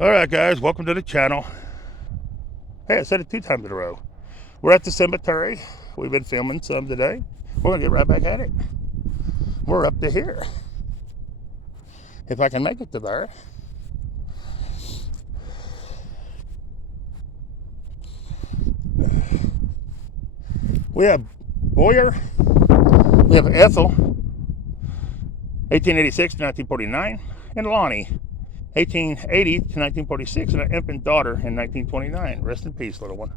Alright guys, welcome to the channel. Hey, I said it 2 times in a row. We're at the cemetery. We've been filming some today. We're gonna get right back at it. We're up to here. If I can make it to there. We have Boyer. We have Ethel, 1886 to 1949. And Lonnie, 1880 to 1946, and an infant daughter in 1929. Rest in peace, little one.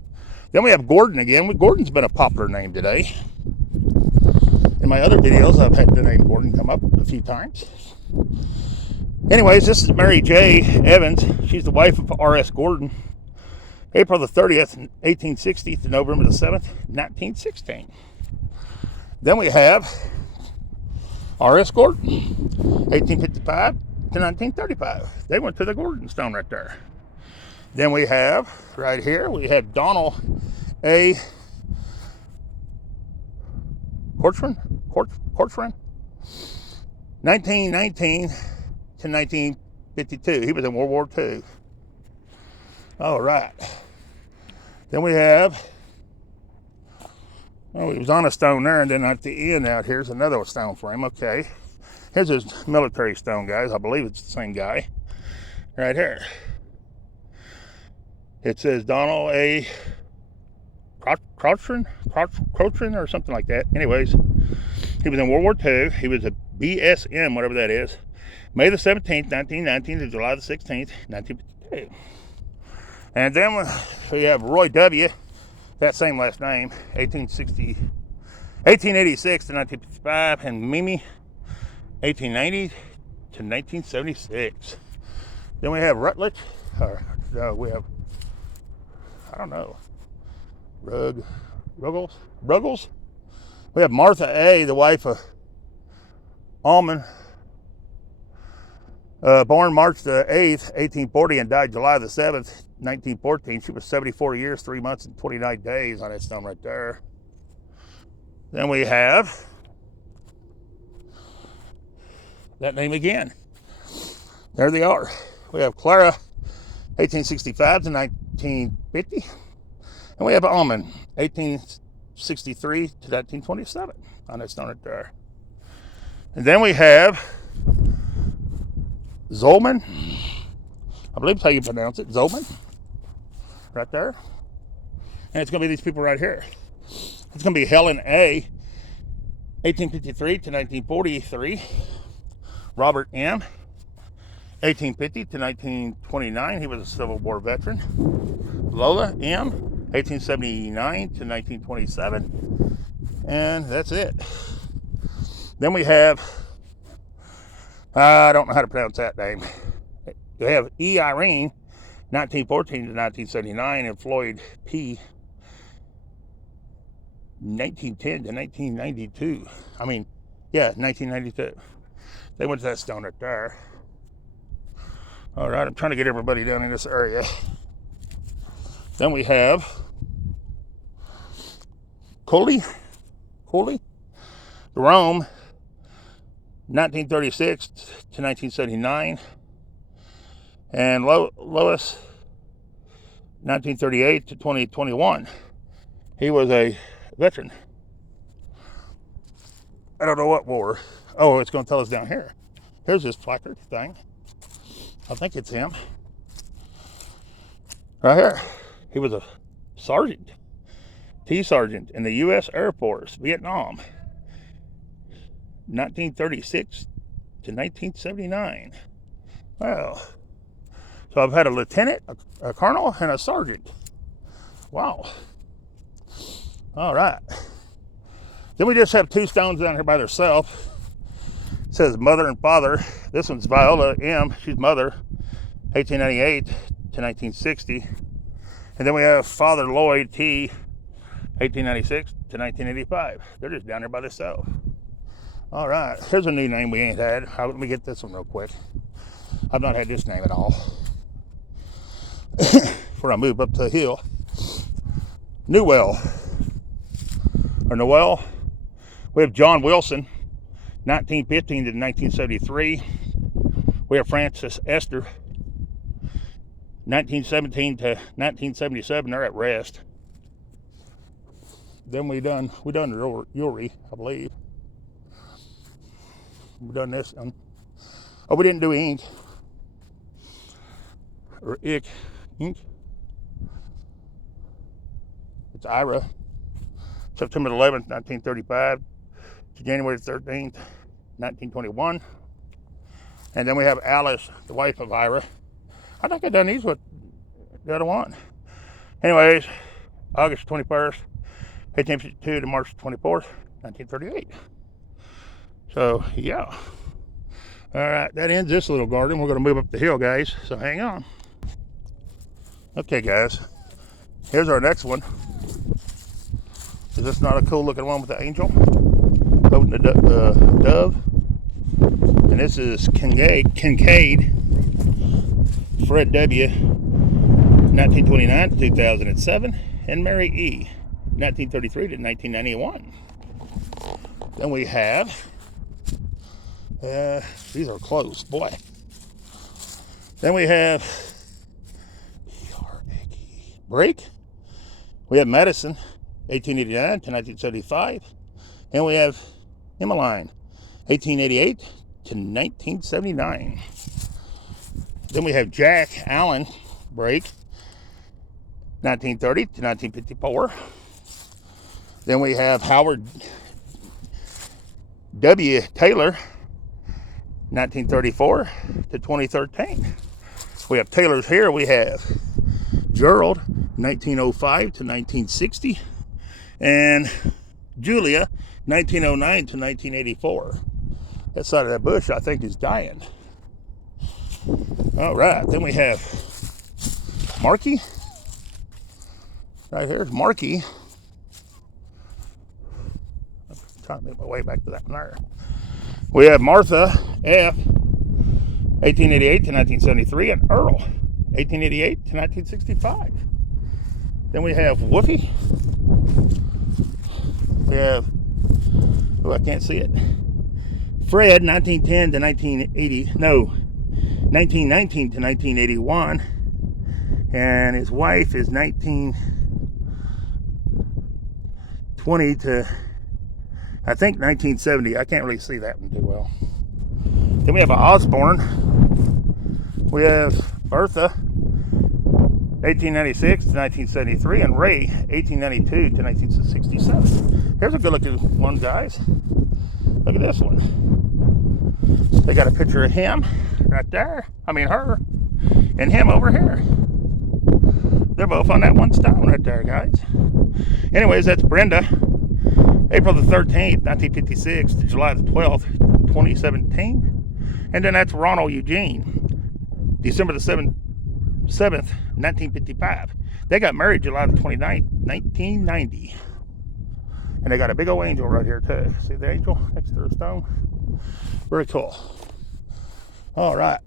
Then we have Gordon again. Gordon's been a popular name today. In my other videos, I've had the name Gordon come up a few times. Anyways, this is Mary J. Evans. She's the wife of R.S. Gordon. April the 30th, 1860 to November the 7th, 1916. Then we have R.S. Gordon, 1855 to 1935. They went to the Gordon Stone right there. Then we have, right here, we have Donald A. Corcoran, 1919 to 1952. He was in World War II. All right. Then we have, oh, he was on a stone there, and then at the end out here's another stone frame. Okay. Here's his military stone, guys. I believe it's the same guy. Right here. It says Donald A. Corcoran or something like that. Anyways, he was in World War II. He was a BSM, whatever that is. May the 17th, 1919 to July the 16th, 1952. And then we have Roy W., that same last name, 1886 to 1955, and Mimi, 1890 to 1976. Then we have Rutledge, we have, I don't know, Ruggles. We have Martha A., the wife of Almond, born March the 8th, 1840, and died July the 7th, 1914. She was 74 years, 3 months, and 29 days on that stone right there. Then we have that name again. There they are. We have Clara, 1865 to 1950. And we have Almond, 1863 to 1927 on that stone right there. And then we have Zolman. I believe that's how you pronounce it. Zolman. Right there. And it's going to be these people right here. It's going to be Helen A., 1853 to 1943. Robert M., 1850 to 1929. He was a Civil War veteran. Lola M., 1879 to 1927. And that's it. Then we have, I don't know how to pronounce that name. We have E. Irene, 1914 to 1979, and Floyd P., 1910 to 1992. 1992. They went to that stone right there. All right, I'm trying to get everybody down in this area. Then we have Coley, Rome, 1936 to 1979, and Lois, 1938 to 2021. He was a veteran. I don't know what war. Oh, it's going to tell us down here. Here's this placard thing. I think it's him. Right here. He was a sergeant. T sergeant in the U.S. Air Force, Vietnam. 1936 to 1979. Well, so I've had a lieutenant, a colonel, and a sergeant. Wow. All right. Then we just have 2 stones down here by themselves. It says mother and father. This one's Viola M. She's mother, 1898 to 1960. And then we have Father Lloyd T., 1896 to 1985. They're just down there by themselves. All right. Here's a new name we ain't had. Let me get this one real quick. I've not had this name at all. Before I move up the hill. Noel. We have John Wilson, 1915 to 1973. We have Frances Esther, 1917 to 1977, they're at rest. Then we done jewelry, I believe. We done this one. Oh, we didn't do ink. Or ink. It's Ira. September 11th, 1935 to January 13th, 1921. And then we have Alice, the wife of Ira. I think I done these with the other one. Anyways, August 21st, 1852 to March 24th, 1938. So, yeah. All right, that ends this little garden. We're going to move up the hill, guys, so hang on. Okay, guys, here's our next one. Is this not a cool looking one with the angel holding the dove? And this is Kincaid Fred W. 1929 to 2007, and Mary E. 1933 to 1991. Then we have, these are close, boy. Then we have Break. We have Madison, 1889 to 1975. And we have Emmeline, 1888 to 1979. Then we have Jack Allen Break, 1930 to 1954. Then we have Howard W. Taylor, 1934 to 2013. We have Taylor's here. We have Gerald, 1905 to 1960. And Julia, 1909 to 1984. That side of that bush, I think, is dying. All right, then we have Marky. Right here's Marky. I'm trying to make my way back to that one there. We have Martha F., 1888 to 1973, and Earl, 1888 to 1965. Then we have Woofy. We have, oh, I can't see it. Fred, 1910 to 1980, no, 1919 to 1981. And his wife is 1920 to, I think, 1970. I can't really see that one too well. Then we have Osborne. We have Bertha, 1896 to 1973, and Ray, 1892 to 1967. Here's a good looking one, guys. Look at this one. They got a picture of him right there. I mean her. And him over here. They're both on that one stone right there, guys. Anyways, that's Brenda. April the 13th, 1956 to July the 12th, 2017. And then that's Ronald Eugene. December the 7th, 1955. They got married July the 29th, 1990. And they got a big old angel right here too. See the angel next to the stone? Very cool. All right.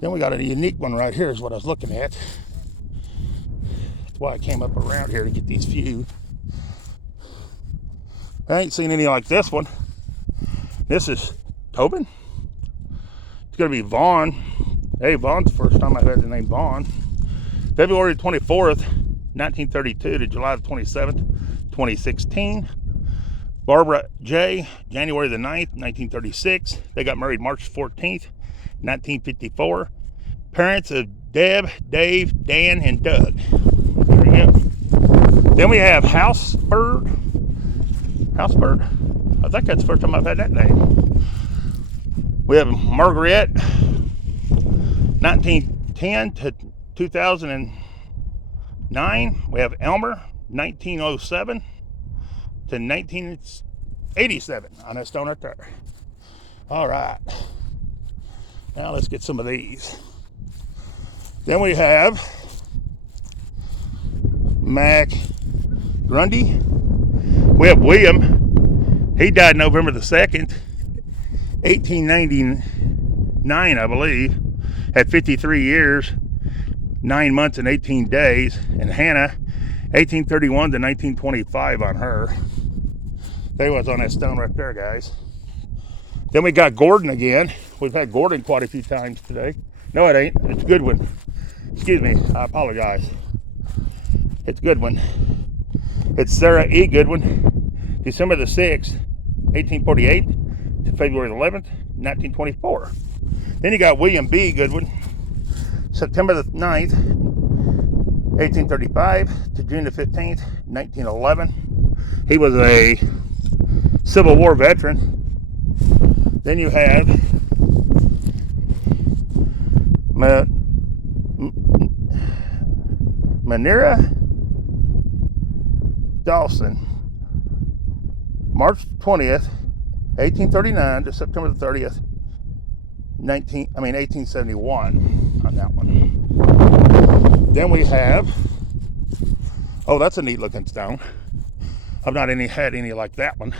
Then we got a unique one right here is what I was looking at. That's why I came up around here to get these few. I ain't seen any like this one. This is Tobin. It's going to be Vaughn. Hey, Vaughn's the first time I've had the name Vaughn. February 24th, 1932 to July the 27th, 2016. Barbara J., January the 9th, 1936. They got married March 14th, 1954. Parents of Deb, Dave, Dan, and Doug. There we go. Then we have Housebird. Housebird? I think that's the first time I've had that name. We have Margaret, 1910 to 2009. We have Elmer, 1907 to 1987 on that stone right there. All right. Now let's get some of these. Then we have Mac Grundy. We have William. He died November the 2nd, 1899, I believe. Had 53 years, 9 months, and 18 days. And Hannah, 1831 to 1925 on her. There was on that stone right there, guys. Then we got Gordon again. We've had Gordon quite a few times today. No, it ain't. It's Goodwin. Excuse me, I apologize. It's Goodwin. It's Sarah E. Goodwin, December the 6th, 1848 to February the 11th, 1924. Then you got William B. Goodwin, September the 9th, 1835 to June the 15th, 1911. He was a Civil War veteran. Then you have Manira Dawson, March 20th, 1839 to September the 30th, 1871 on that one. Then we have, oh, that's a neat looking stone. I've not had any like that one.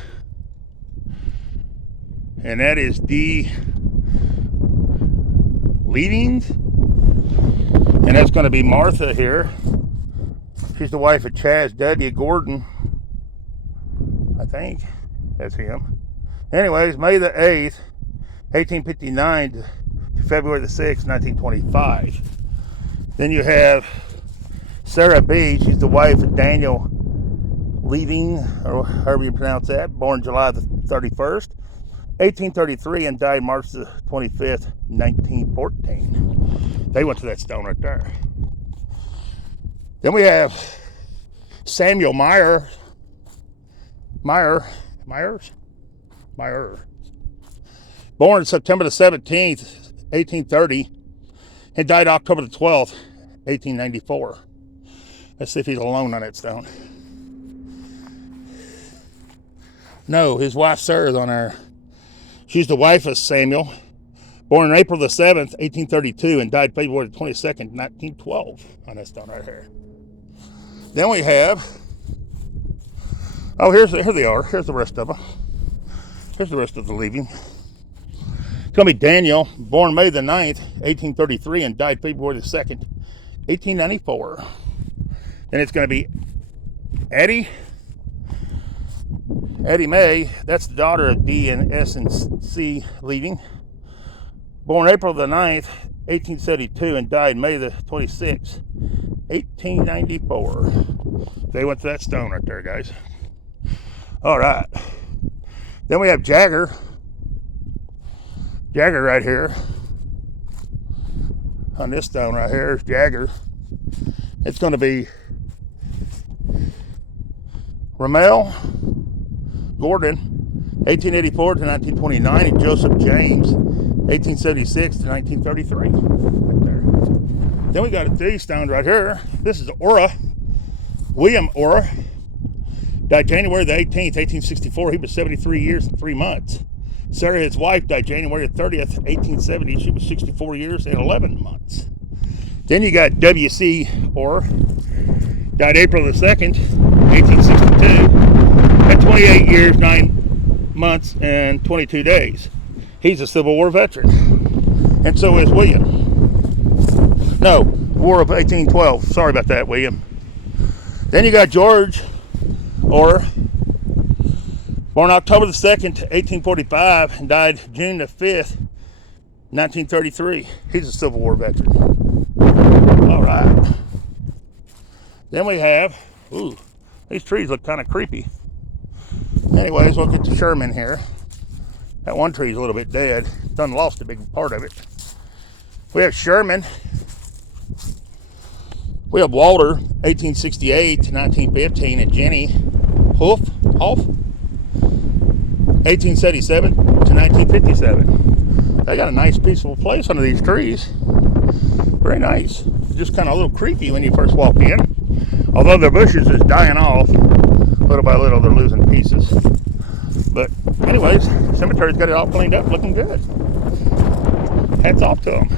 And that is D. Leavings. And that's going to be Martha here. She's the wife of Chaz W. Gordon. I think that's him. Anyways, May the 8th, 1859 to February the 6th, 1925. Then you have Sarah B. She's the wife of Daniel Leaving, or however you pronounce that, born July the 31st, 1833, and died March the 25th, 1914. They went to that stone right there. Then we have Samuel Meyer, born September the 17th, 1830, and died October the 12th, 1894. Let's see if he's alone on that stone. No, his wife Sarah's on there. She's the wife of Samuel, born April the 7th, 1832, and died February the 22nd, 1912 on that stone right here. Then we have, oh, here they are. Here's the rest of them. Here's the rest of the leaving. It's going to be Daniel, born May the 9th, 1833, and died February the 2nd, 1894. Then it's going to be Eddie May. That's the daughter of D and S and C Leaving. Born April the 9th, 1872, and died May the 26th, 1894. They went to that stone right there, guys. All right. Then we have Jagger. Jagger right here. On this stone right here is Jagger. It's going to be Ramel Gordon, 1884 to 1929, and Joseph James, 1876 to 1933. Right there. Then we got these stones right here. This is Ora, William Ora. Died January the 18th, 1864. He was 73 years and 3 months. Sarah, his wife, died January 30th, 1870. She was 64 years and 11 months. Then you got W.C. Orr. Died April the 2nd, 1862. At 28 years, 9 months, and 22 days. He's a Civil War veteran. And so is William. No, War of 1812. Sorry about that, William. Then you got George Orr, born October the 2nd, 1845, and died June the 5th, 1933. He's a Civil War veteran. All right. Then we have, ooh, these trees look kind of creepy. Anyways, we'll get to Sherman here. That one tree's a little bit dead. Done lost a big part of it. We have Sherman. We have Walter, 1868 to 1915, and Jenny Hoff, 1877 to 1957. They got a nice peaceful place under these trees. Very nice. Just kind of a little creepy when you first walk in. Although their bushes is dying off. Little by little, they're losing pieces. But anyways, the cemetery's got it all cleaned up, looking good. Hats off to them.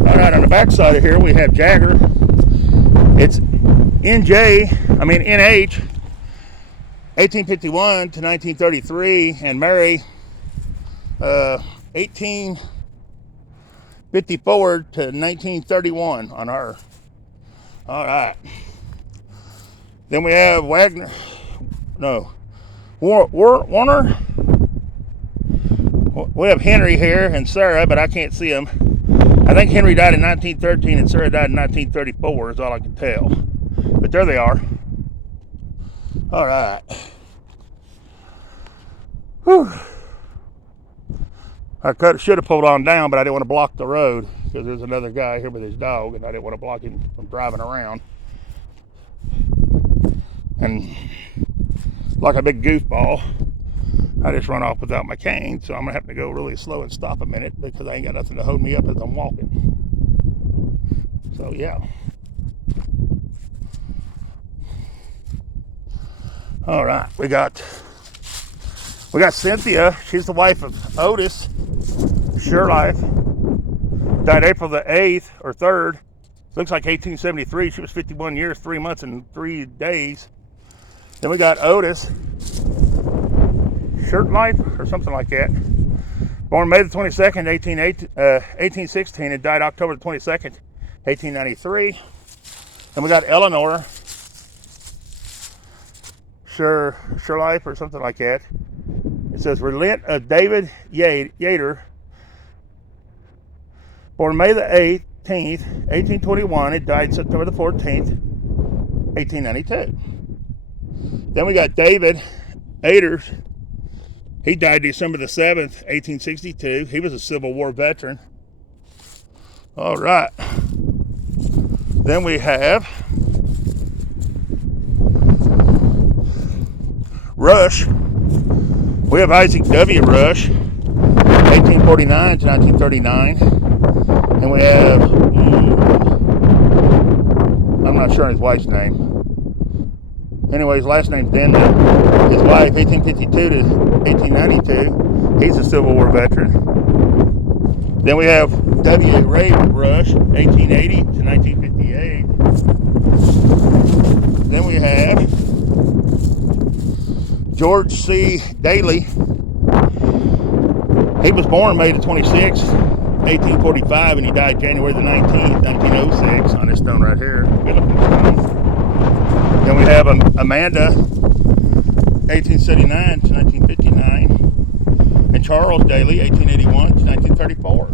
All right, on the back side of here, we have Jagger. It's NH, 1851 to 1933, and Mary, 1854 to 1931 on her. All right. Then we have Warner. We have Henry here and Sarah, but I can't see them. I think Henry died in 1913 and Sarah died in 1934 is all I can tell. But there they are. All right. Whew. I should have pulled on down, but I didn't want to block the road because there's another guy here with his dog, and I didn't want to block him from driving around. And like a big goofball, I just run off without my cane, so I'm gonna have to go really slow and stop a minute because I ain't got nothing to hold me up as I'm walking. So yeah. All right, we got Cynthia. She's the wife of Otis Sherlife. Died April the 8th or 3rd. Looks like 1873. She was 51 years, 3 months, and 3 days. Then we got Otis Sherlife or something like that. Born May the 22nd, 1816, and died October the 22nd, 1893. Then we got Eleanor Sherlife or something like that. It says Relent of David Yater. Born May the 18th, 1821, it died September the 14th, 1892. Then we got David Aders. He died December the 7th, 1862. He was a Civil War veteran. All right. Then we have Rush. We have Isaac W. Rush, 1849 to 1939. And we have, I'm not sure his wife's name. Anyways, last name's Denman. His wife, 1852 to 1892. He's a Civil War veteran. Then we have W. Ray Rush, 1880 to 1958. Then we have George C. Daly. He was born May the 26th, 1845, and he died January the 19th, 1906, on this stone right here. Good looking stone. Then we have Amanda, 1879 to 1959, and Charles Daly, 1881 to 1934.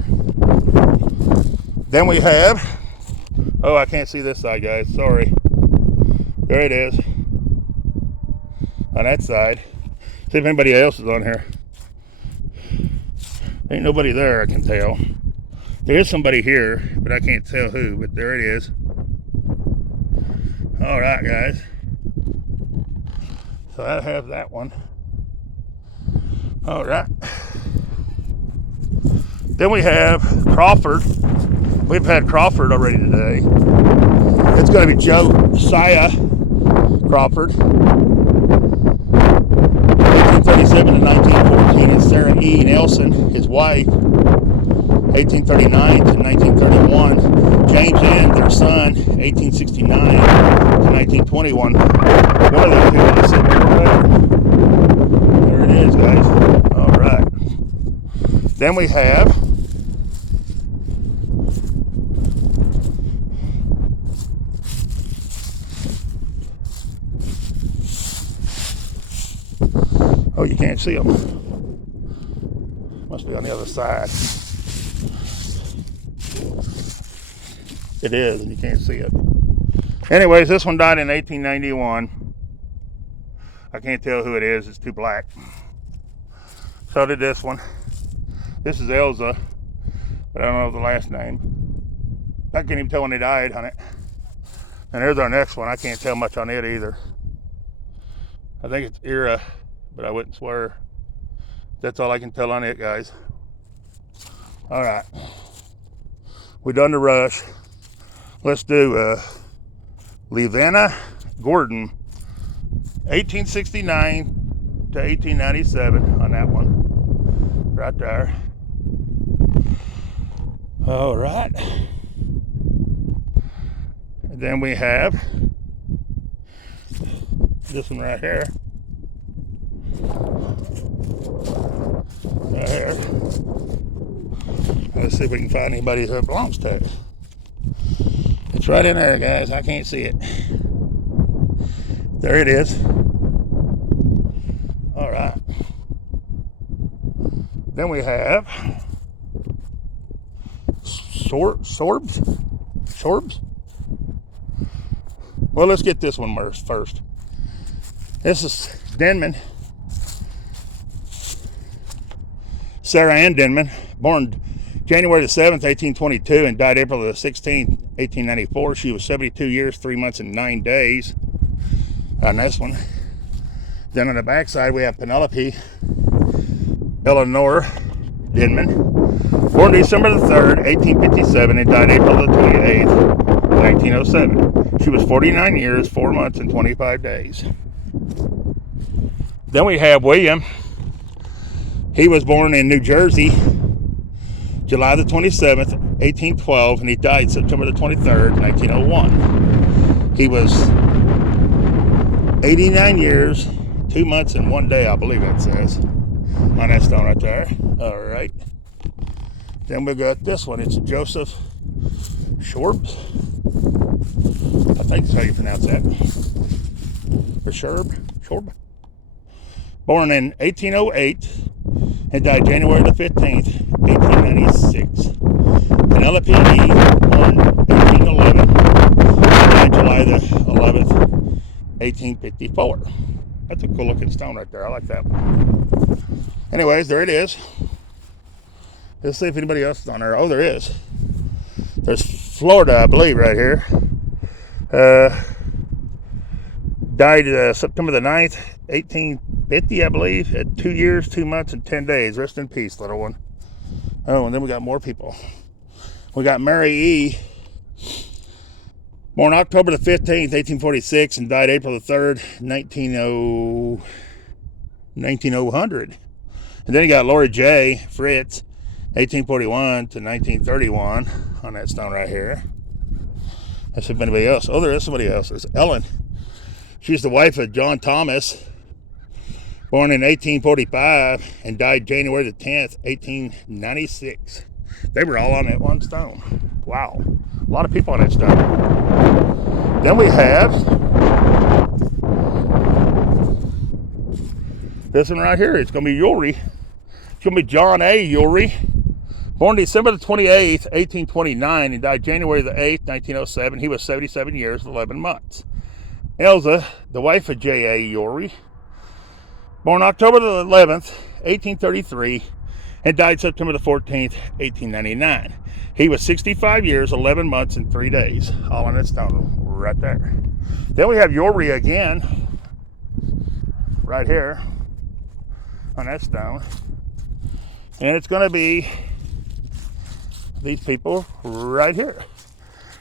Then we have, oh, I can't see this side, guys, sorry. There it is, on that side. See if anybody else is on here. Ain't nobody there, I can tell. There is somebody here, but I can't tell who, but there it is. All right, guys. So I have that one. All right. Then we have Crawford. We've had Crawford already today. It's going to be Josiah Crawford. 1837 to 1914, and Sarah E. Nelson, his wife, 1839 to 1931. James N., their son, 1869 to 1921. One of them two is sitting there. There it is, guys. All right. Then we have oh, you can't see them. Must be on the other side. It is, and you can't see it. Anyways, this one died in 1891. I can't tell who it is. It's too black. So did this one. This is Elza, but I don't know the last name. I can't even tell when they died on it. And there's our next one. I can't tell much on it either. I think it's Ira, but I wouldn't swear. That's all I can tell on it, guys. All right. We done the Rush. Let's do Levana Gordon, 1869 to 1897 on that one. Right there. All right. And then we have this one right here. Right here. Let's see if we can find anybody who it belongs to. It's right in there, guys. I can't see it. There it is. All right. Then we have Sorbs? Well, let's get this one first. This is Denman. Sarah Ann Denman, born January the 7th, 1822, and died April the 16th, 1894. She was 72 years, 3 months, and 9 days on this one. Then on the back side, we have Penelope Eleanor Denman, born December the 3rd, 1857, and died April the 28th, 1907. She was 49 years, 4 months, and 25 days. Then we have William. He was born in New Jersey, July the 27th, 1812, and he died September the 23rd, 1901. He was 89 years, 2 months, and 1 day, I believe it says, on that stone right there. All right. Then we got this one. It's Joseph Shorbs. I think that's how you pronounce that. Or Shorb. Born in 1808 and died January the 15th, 1896. Penelope E. born 1811 and died July the 11th, 1854. That's a cool looking stone right there. I like that one. Anyways, there it is. Let's see if anybody else is on there. Oh, there is. There's Florida, I believe, right here. Died September the 9th, 1850, I believe, at 2 years, 2 months, and 10 days. Rest in peace, little one. Oh, and then we got more people. We got Mary E. Born October the 15th, 1846, and died April the 3rd, 1900. And then you got Laura J. Fritz, 1841 to 1931, on that stone right here. That's if anybody else. Oh, there is somebody else. There's Ellen. She's the wife of John Thomas, born in 1845 and died January the 10th, 1896. They were all on that one stone. Wow. A lot of people on that stone. Then we have this one right here. It's going to be Ulrich. It's going to be John A. Ulrich. Born December the 28th, 1829, and died January the 8th, 1907. He was 77 years, 11 months. Elsa, the wife of J.A. Ulrich, born October the 11th, 1833, and died September the 14th, 1899. He was 65 years, 11 months, and 3 days, all on that stone right there. Then we have Ulrich again, right here, on that stone. And it's going to be these people right here.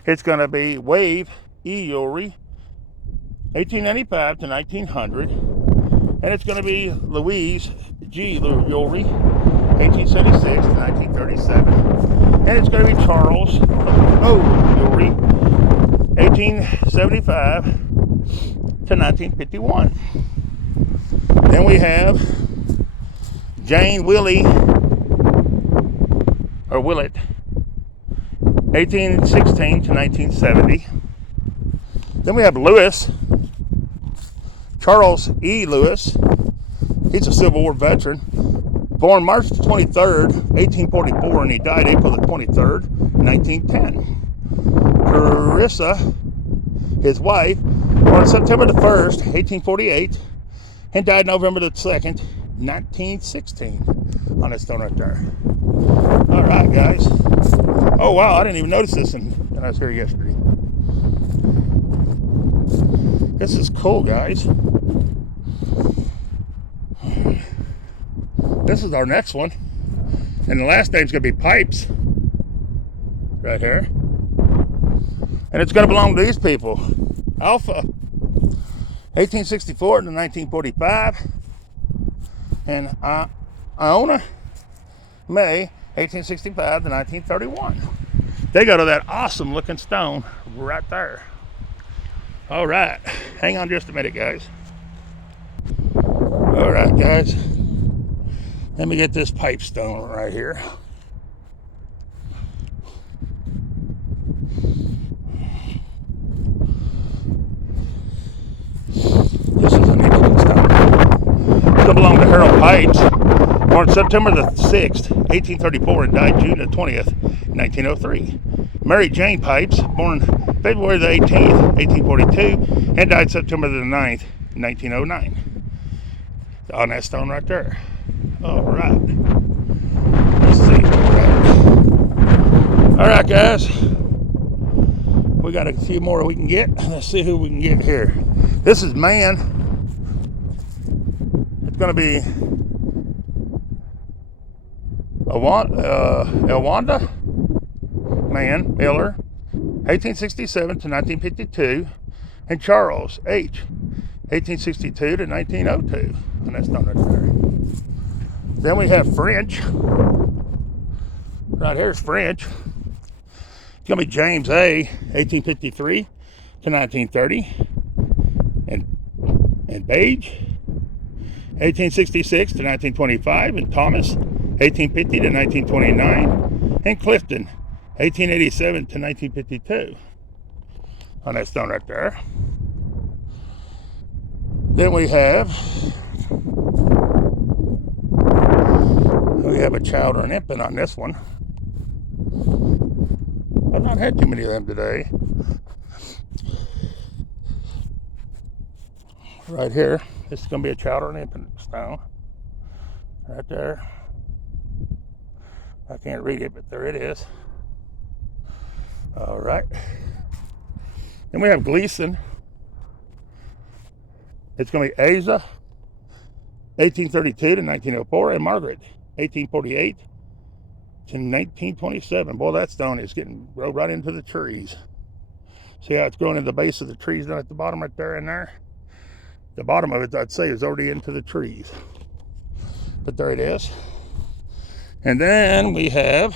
It's going to be Wave E. Ulrich, 1895 to 1900, and it's going to be Louise G. Ulrich, 1876 to 1937, and it's going to be Charles O. Ulrich, 1875 to 1951. Then we have Jane Willett, 1816 to 1970. Then we have Lewis, Charles E. Lewis. He's a Civil War veteran. Born March 23rd, 1844, and he died April the 23rd, 1910. Carissa, his wife, born September the 1st, 1848, and died November the 2nd, 1916, on that stone right there. All right, guys. Oh, wow, I didn't even notice this when I was here yesterday. This is cool, guys. This is our next one. And the last name's going to be Pipes. Right here. And it's going to belong to these people. Alpha, 1864 to 1945. And Iona, May, 1865 to 1931. They go to that awesome looking stone right there. All right. Hang on just a minute, guys. All right, guys. Let me get this pipe stone right here. This is a neat looking stone. It belonged to Harold Pipes. Born September the 6th, 1834, and died June the 20th, 1903. Mary Jane Pipes, born February the 18th, 1842, and died September the 9th, 1909. On that stone right there. All right. Let's see where we're at. All right, guys. We got a few more we can get. Let's see who we can get here. This is man. It's going to be Elwanda Man Miller, 1867 to 1952, and Charles H., 1862 to 1902. And that's not right there. Then we have French. Right here's French. It's going to be James A., 1853 to 1930, and Page, 1866 to 1925, and Thomas, 1850 to 1929, and Clifton, 1887 to 1952. On that stone right there. Then we have a child or an infant on this one. I've not had too many of them today. Right here, this is going to be a child or an infant stone. Right there. I can't read it, but there it is. All right. Then we have Gleason. It's going to be Asa, 1832 to 1904, and Margaret, 1848 to 1927. Boy, that stone is getting right into the trees. See how it's growing in the base of the trees down at the bottom right there and there? The bottom of it, I'd say, is already into the trees. But there it is. And then we have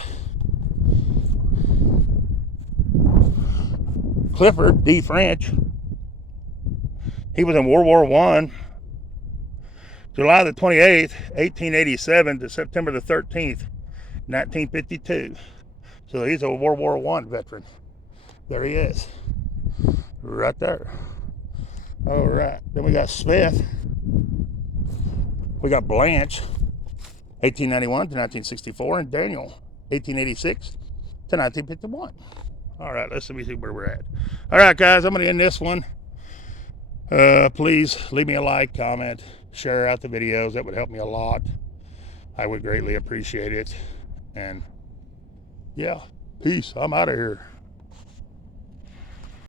Clifford D. French. He was in World War I, July the 28th, 1887 to September the 13th, 1952. So he's a World War I veteran. There he is. Right there. All right. Then we got Smith. We got Blanche, 1891 to 1964, and Daniel, 1886 to 1951. All right, let's see where we're at. All right, guys, I'm going to end this one. Please leave me a like, comment, share out the videos. That would help me a lot. I would greatly appreciate it. And yeah, peace. I'm out of here.